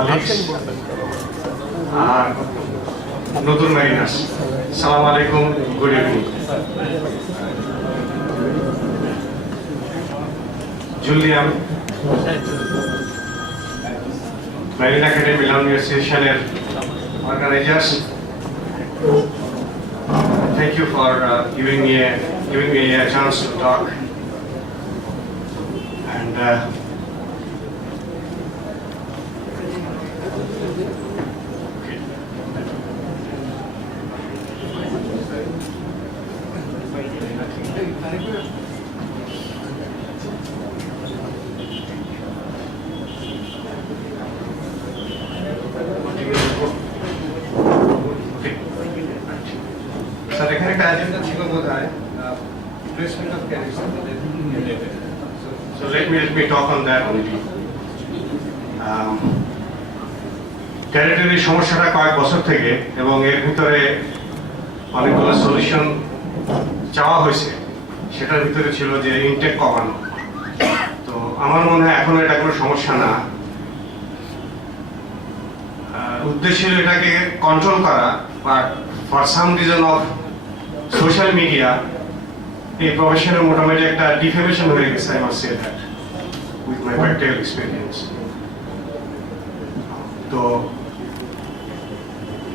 colleagues, Nutun Marinas. Assalamu alaikum, good evening. Julian, Marine Academy Alumni Association organizers, thank you for giving me a chance to talk. And sir, এখানে একটা agenda ছিল বোধহয় replacement of carriers. So let me talk on that only. ক্যারিয়ারের সমস্যাটা কয়েক বছর থেকে এবং এর ভিতরে অনেকগুলো সলিউশন চাওয়া হয়েছে। সেটার ভিতরে ছিল যে ইনটেক কমানো। তো আমার মনে হয় এখনো এটা কোনো সমস্যা না। উদ্দেশ্য এটাকে কন্ট্রোল করা, but for some reason of social media এই প্রফেশনের মোটামুটি একটা ডিফেমেশন হয়ে গেছে। I must say that with my practical experience. তো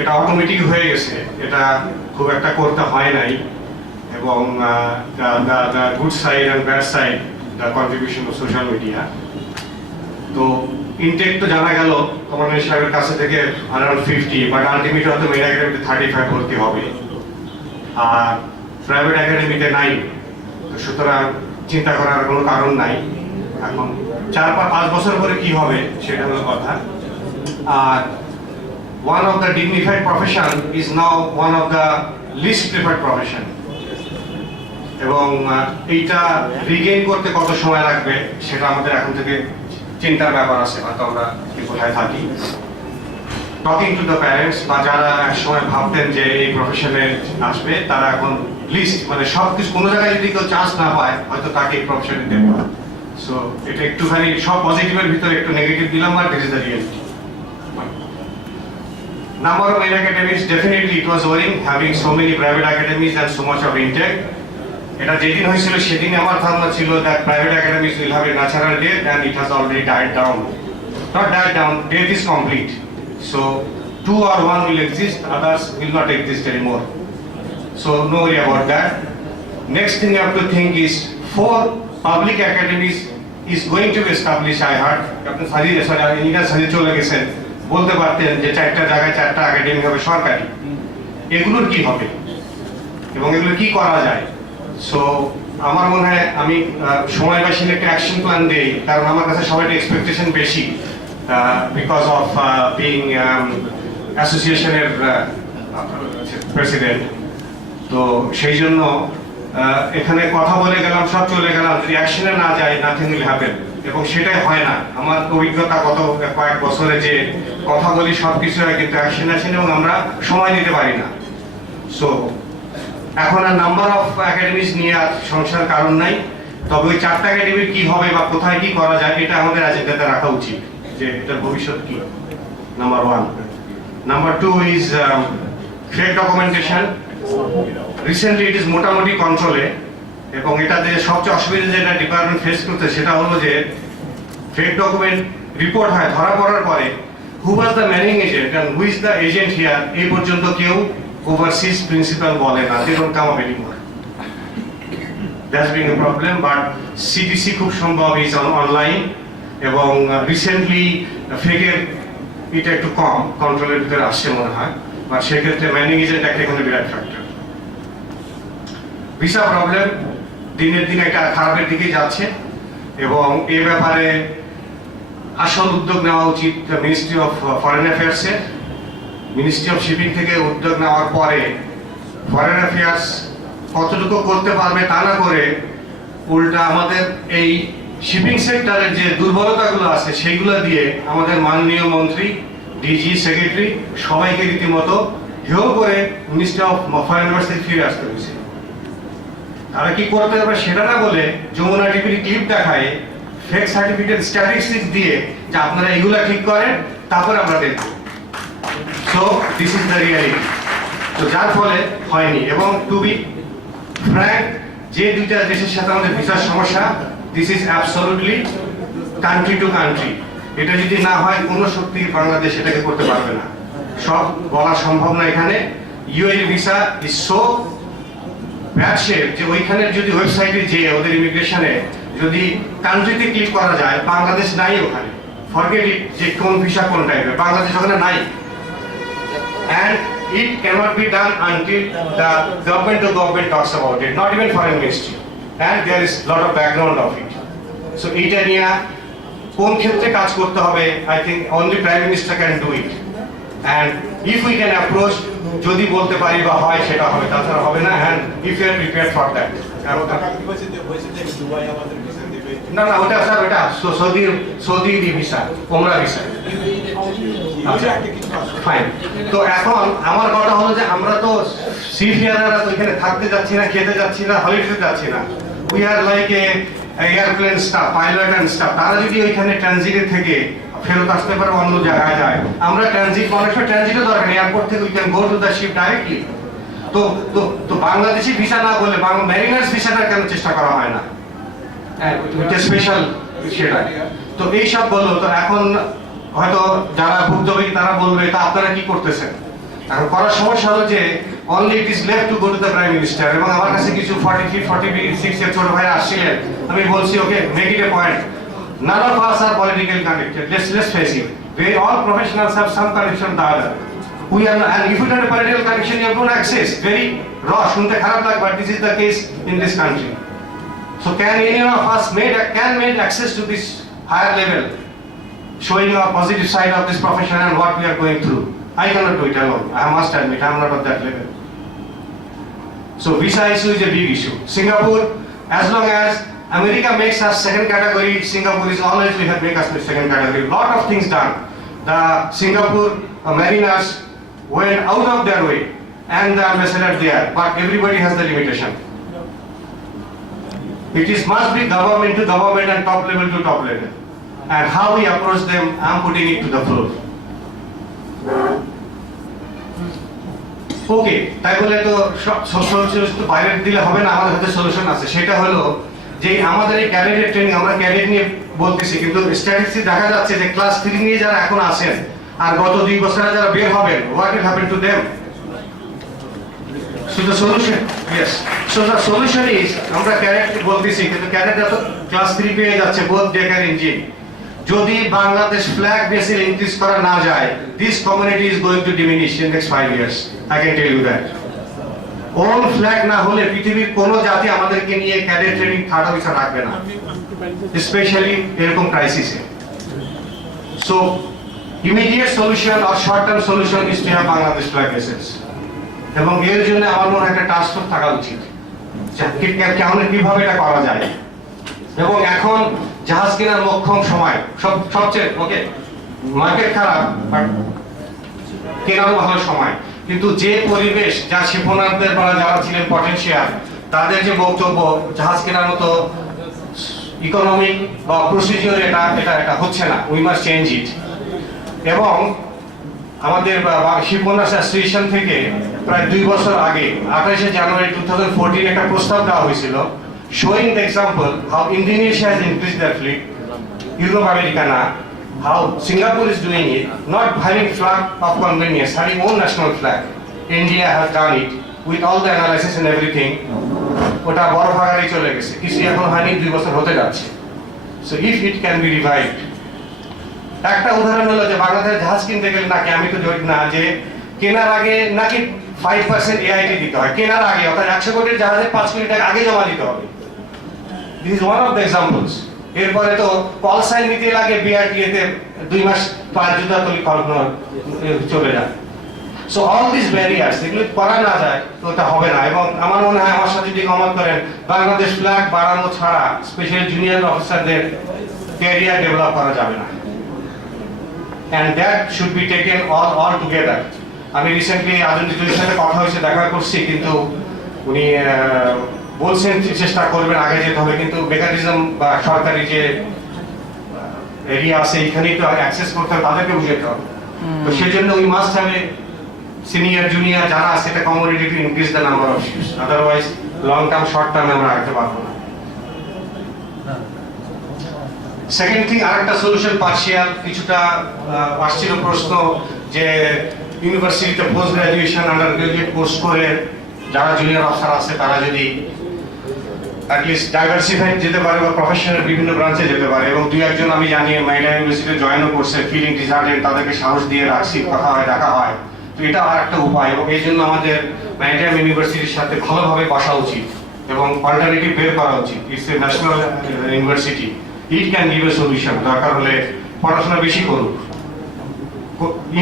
এটা অটোমেটিক হয়ে গেছে, এটা খুব একটা করতে হয় নাই। এবং the good side and bad side, the contribution of social media. তো ইনটেক তো জানা গেল কমান্ডার সাহেবের কাছে থেকে অ্যারাউন্ড 50, বাট আলটিমেটলি হয়তো মেইন একাডেমিতে 35 ভর্তি হবে, আর প্রাইভেট একাডেমিতে 9। তো সুতরাং চিন্তা করার কোনো কারণ নাই। এখন 4-5 বছর পরে কি হবে সেটা হলো কথা। আর one of the dignified profession is now one of the least preferred profession. এবং এইটা রিগেইন করতে কত সময় লাগবে সেটা আমাদের এখন থেকে চিন্তার ব্যাপার আছে। হয়তো আমরা কোথায় থাকি, টকিং টু দ্য প্যারেন্টস বা যারা একসময় ভাবতেন যে এই প্রফেশনে আসবে, তারা এখন লিস্ট মানে সবকিছু কোনো জায়গায় যদি কেউ চান্স না পায় হয়তো তাকে এই প্রফেশনে দেবে। সো এটা একটুখানি সব পজিটিভের ভিতরে একটু নেগেটিভ দিলাম, আর this is the reality. Number of main academies, definitely it was worrying having so many private academies and so much of intake. এটা যেদিন হয়েছিল সেদিন আমার ধারণা ছিল that private academies will have a natural death, and it has already died down. Not died down, death is complete. So 2 or 1 will exist, others will not exist anymore. So no worry about that. Next thing you have to think is 4 public academies is going to be established. I heard Captain Sajid চলে গেছেন, বলতে পারতেন যে 4টা জায়গায় 4টা academy হবে সরকারি। এগুলোর কি হবে এবং এগুলো কি করা যায়? সো আমার মনে হয় আমি সময় বেশি একটা অ্যাকশন প্ল্যান দেই, কারণ আমার কাছে সবাই এক্সপেকটেশন বেশি বিকজ অফ বিং অ্যাসোসিয়েশনের প্রেসিডেন্ট। তো সেই জন্য এখানে কথা বলে গেলাম, সব চলে গেলাম, যদি অ্যাকশনে না যায় নাথিং উইল হ্যাপেন। এবং সেটাই হয় না। আমার অভিজ্ঞতা গত কয়েক বছরে যে কথা বলি সবকিছু হয়, কিন্তু অ্যাকশন আসেন এবং আমরা সময় দিতে পারি না। সো এখন আর নাম্বার অফ একাডেমিজ নিয়ে আর সমস্যার কারণ নাই, তবে ওই 4টা একাডেমির কি হবে বা কোথায় কি করা যায় এটা আমাদের এজেন্ডাতে রাখা উচিত, যে এটার ভবিষ্যৎ কি। Number 1। Number 2 is fake documentation. Recently it is মোটামুটি কন্ট্রোলে, এবং এটাতে সবচেয়ে অসুবিধা যেটা ডিপার্টমেন্ট ফেস করতে সেটা হলো যে ফেক ডকুমেন্ট রিপোর্ট হয়, ধরা পড়ার পরে who was the manning agent and who is the agent here, এই পর্যন্ত কেউ ওভারসিজ প্রিন্সিপাল বলে না, they don't come up anymore. That's being a problem, but CDC খুব সম্ভব ইজ অনলাইন, এবং রিসেন্টলি ফেকের এটা একটু কম কন্ট্রোলের ভিতরে আসছে মনে হয়, বাট সেক্ষেত্রে ম্যানিং এজেন্ট একটা এখানে বিরাট ফ্যাক্টর। ভিসা প্রবলেম দিনের দিন একটা খারাপের দিকে যাচ্ছে, এবং এ ব্যাপারে আসল উদ্যোগ নেওয়া উচিত মিনিস্ট্রি অফ ফরেন অ্যাফেয়ার্সের। মিনিস্ট্রি অফ শিপিং থেকে উদ্যোগ নেওয়ার পরে ফরেন অ্যাফেয়ার্স কতটুকু করতে পারবে তা না করে উল্টা আমাদের এই শিপিং সেক্টরের যে দুর্বলতাগুলো আছে সেইগুলো দিয়ে আমাদের মাননীয় মন্ত্রী, ডিজি, সেক্রেটারি সবাইকে রীতিমতো হেয় করে মিনিস্ট্রি অফ ফরেন অ্যাফেয়ার্স থেকে ফিরে আসতে হয়েছে। তারা কি করতে হবে সেটা না বলে যমুনা টিভির ক্লিপ দেখায় ফেক সার্টিফিকেট স্ট্যাটিস্টিক্স দিয়ে যে আপনারা এগুলা ঠিক করেন, তারপরে আমরা দেখব। So this is the reality. তো যার ফলে হয়নি। এবং টু বি ফ্র্যাঙ্ক, যে দুইটা দেশের সাথে আমাদের ভিসার সমস্যা, this is absolutely country to country. এটা যদি না হয়, কোনো শক্তি বাংলাদেশ এটাকে করতে পারবে না। সব বলা সম্ভব না এখানে। UAE visa is so bad shape যে ওইখানে যদি ওয়েবসাইটে যে ওদের ইমিগ্রেশনে যদি কান্ট্রিতে ক্লিক করা যায়, বাংলাদেশ নাই ওখানে। ফরগেট ইট যে কোন ভিসা কোন টাইপের, বাংলাদেশ ওখানে নাই। And it cannot be done until the government to government talks about it, not even foreign ministry. And there is lot of background of it. So এটা নিয়ে কোন ক্ষেত্রে কাজ করতে হবে, I think only Prime Minister can do it. And if we can approach, যদি বলতে পারি বা হয় সেটা হবে, তাছাড়া হবে না। And if you are prepared for that. না না, ওটা স্যার, ওটা সৌদি ভিসা, ওমরা ভিসা। ফাইন। তো এখন আমার কথা হলো যে আমরা তো সিফিয়াররা তো এখানে থাকতে যাচ্ছি না, খেতে যাচ্ছি না, হলিডেতে যাচ্ছি না। We are like a airplane staff, pilot and staff. তারা যদি ওইখানে ট্রানজিটে থেকে ফেরত আসতে পারে, অন্য জায়গায় যায়, আমরা ট্রানজিট, অনেক সময় ট্রানজিটও দরকার নেই, এয়ারপোর্ট থেকে we can go to the ship directly. তো তো তো বাংলাদেশি ভিসা না বলে ম্যারিনার্স ভিসাটা কেন চেষ্টা করা হয় না? স্পেশাল সেটা। তো এইসব বললো। তো এখন হয়তো যারা ভুক্তভোগী তারা বলবে, তা আপনারা কি করতেছেন? এখন করার সমস্যা হলো যে only it is left to go to the prime minister. এবং আমার কাছে কিছু 43-46 এর ছোট ভাই আসছিলেন, আমি বলছি okay, make it a point, none of us are politically connected, let's face it, we all professionals have some connection to the other. We are not, and if you don't have a political connection, you have no access. Very raw, শুনতে খারাপ লাগে, but this is the case in this country. So can any of us make access to this higher level, showing a positive side of this profession and what we are going through? I cannot do it alone. I must admit, I am not of that level. So visa issue is a big issue. Singapore, as long as America makes us second category, Singapore is always we have make us the second category. Lot of things done. The Singapore mariners went out of their way, and the ambassador there, but everybody has the limitation. It is must be government to government and top level to top level. And how we approach them, I am putting it to the floor. Okay, তাই বলে তো solution তো বাইরে দিলে হবে না, আমাদের হাতে সলিউশন আছে। সেটা হলো যে আমাদের এই ক্যাডেটের ট্রেনিং, আমরা ক্যাডেট নিয়ে বলতেছি, কিন্তু স্ট্যাটিস্টিক্স দেখা যাচ্ছে যে ক্লাস 3 নিয়ে যারা এখন আছেন আর গত 2 বছরে যারা বের হবেন, what will happen to them? So the solution, yes. So the solution is, আমরা ক্যাডেট বলতেছি, কিন্তু ক্যাডেট তো ক্লাস 3 পেয়ে যাচ্ছে, বোথ ডেক আর ইঞ্জিন। যদি বাংলাদেশ ফ্ল্যাগ বেসে ইনক্রিজ করা না যায়, this community is going to diminish in next 5 years. I can tell you that. Own flag না হলে পৃথিবীর কোন জাতি আমাদেরকে নিয়ে ক্যাডেট ট্রেনিং থার্ড অফিসার রাখবে না, স্পেশালি এরকম ক্রাইসিসে। সো ইমিডিয়েট সলিউশন আর short term solution is to have Bangladesh flag bases. এবং এর জন্য আমার মনে হয় একটা টাস্ক ফোর্স থাকা উচিত, কিভাবে এটা করা যায়। এবং এখন জাহাজ কেনার মোক্ষম সময়, সবচেয়ে ওকে, মার্কেট খারাপ বাট কেনারও ভালো সময়। কিন্তু যে পরিবেশ, যা শিপনারদের বা যারা ছিলেন পটেনশিয়াল, তাদের যে বক্তব্য জাহাজ কেনার মতো ইকোনমিক বা প্রসিডিওর এটা হচ্ছে না, উই মাস্ট চেঞ্জ ইট। এবং আমাদের শিপনার্স অ্যাসোসিয়েশন থেকে প্রায় 2 বছর আগে 28 জানুয়ারি 2014 একটা প্রস্তাব দেওয়া হয়েছিল, showing the example how Indonesia has increased their fleet, Europe, America na, how Singapore is doing it, not having flag of convenience, having own national flag. India has done it with all the analysis and everything. ওটা বড় ভাগারে চলে গেছে, কিছু এখন হয়নি, 2 বছর হতে যাচ্ছে। So if it can be revived. একটা উদাহরণ হলো যে বাংলাদেশের জাহাজ কিনতে গেলে নাকি, আমি তো জড়িত না, যে কেনার আগে নাকি 5% AIT দিতে হয়, কেনার আগে, অর্থাৎ 100 কোটির জাহাজে 5 কোটি টাকা আগে জমা দিতে হবে। This is one of the examples. এরপরে তো কল সাইন নিতে লাগে, BRTA তে 2 মাস 5 জুতা তলি কল্পনা চলে যায়। সো অল দিস ব্যারিয়ার্স, এগুলো করা না যায় তো এটা হবে না। এবং আমার মনে হয়, আমার সাথে যদি কমেন্ট করেন, বাংলাদেশ ফ্ল্যাগ বাড়ানো ছাড়া স্পেশাল জুনিয়র অফিসারদের ক্যারিয়ার ডেভেলপ করা যাবে না। And that should be taken all together. আমি রিসেন্টলি আজন্দিজুর সাথে কথা হয়েছে, দেখা করছি, কিন্তু উনি বলছেন চেষ্টা করবেন আগে যেতে হবে, কিন্তু মেকানিজম বা সরকারি যে এরিয়া আছে, এখানেই তো অ্যাক্সেস করতে হবে, তাদেরকে বুঝাতে হবে। তো সেজন্য we must have a senior junior যারা আছে, এটা commodity to increase the number of ships, otherwise long term short টার্মে আমরা রাখতে পারবো না। সেকেন্ড থিং, আরেকটা সলিউশন পার্শিয়াল, কিছুটা আসছিল প্রশ্ন যে ইউনিভার্সিটিতে post graduation under graduate course করে যারা জুনিয়র অফিসার আছে তারা যদি অ্যাটলিস্ট ডাইভার্সিফাইড যেতে পারে বা প্রফেশনাল বিভিন্ন ব্রাঞ্চে যেতে পারে, এবং দুই একজন আমি জানি মাইডা ইউনিভার্সিটিতে জয়েনও করছে, ফিলিং ডিসার্টেন্ট, তাদেরকে সাহস দিয়ে রাখছি, কথা হয়, ডাকা হয়। তো এটা আর একটা উপায়, এবং এই জন্য আমাদের ম্যারিটাইম ইউনিভার্সিটির সাথে ভালোভাবে বসা উচিত এবং অল্টারনেটিভ বের করা উচিত। It's a national university, it can give a solution. দরকার হলে পড়াশোনা বেশি করুক।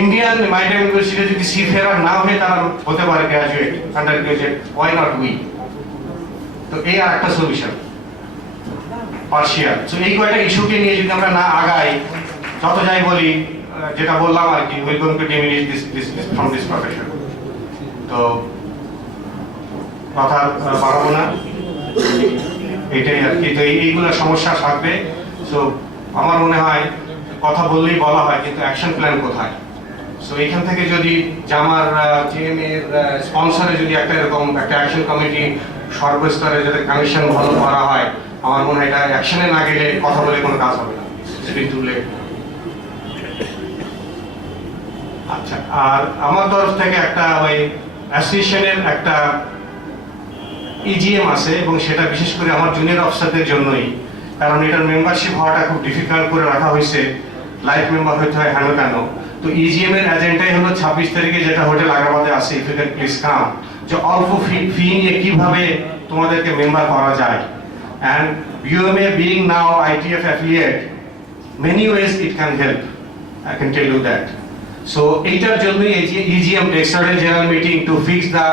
ইন্ডিয়ান ম্যারিটাইম ইউনিভার্সিটি যদি সি ফেয়ার না হয়ে তারা হতে পারে graduate, under graduate, why not we? তো এই আর একটা সলিউশন পার্শিয়াল। তো এই কয়টা ইস্যুকে নিয়ে যদি আমরা না আগাই, যত যাই বলি, যেটা বললাম আর কি, we going to diminish this from this profession. তো কথা বাড়াবো না, এটাই আর কি। তো এইগুলো সমস্যা থাকবে। সো আমার মনে হয় কথা বললেই বলা হয়, কিন্তু অ্যাকশন প্ল্যান কোথায়? সো এখান থেকে যদি জামার জিএমএ এর স্পন্সরে যদি একটা এরকম একটা অ্যাকশন কমিটি সর্বস্তরে যদি কানেকশন ভালো করা হয়, আমার মনে হয় এটা অ্যাকশনে না গেলে কথা বলে কোনো কাজ হবে না। আচ্ছা, আর আমার তরফ থেকে একটা ওই অ্যাসোসিয়েশনের একটা ইজিএম আছে, এবং সেটা বিশেষ করে আমার জুনিয়র অফিসারদের জন্যই, কারণ এটার মেম্বারশিপ হওয়াটা খুব ডিফিকাল্ট করে রাখা হয়েছে, লাইফ মেম্বার হইতে হয় হেন কেন। তো ইজিএম এর এজেন্ডাই হলো 26 তারিখে যেটা হোটেল আগ্রাবাদে আছে, if you can please come, যে অল্প ফি নিয়ে কিভাবে তোমাদেরকে মেম্বার করা যায়। And BOMA being now ITF affiliate, many ways it can help, I can tell you that. So এইটার জন্যই এই যে EGM external general meeting to fix the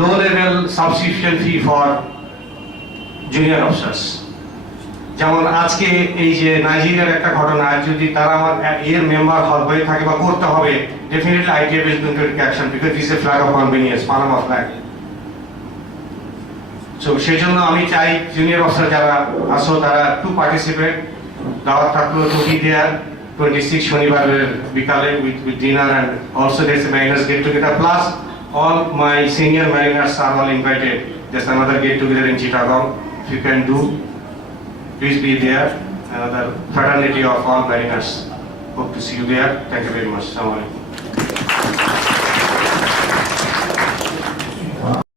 low level subscription fee for junior officers. যেমন আজকে এই যে নাইজেরিয়ার একটা ঘটনা, যদি তারা আমার এর মেম্বার হয়ে থাকে বা করতে হবে, definitely ITF is going to take action, because this a flag of convenience, Panama flag. So সেই জন্য আমি চাই জুনিয়র অফিসার যারা আসো তারা টু পার্টিসিপেট, দাওয়াত থাকলো টু বি দেয়ার 26 শনিবারের বিকালে with dinner, and also there's a mariners get together, plus all my senior mariners are all invited. There's another get together in Chittagong, if you can do, please be there. Another fraternity of all mariners, hope to see you there. Thank you very much. Assalamu alaikum.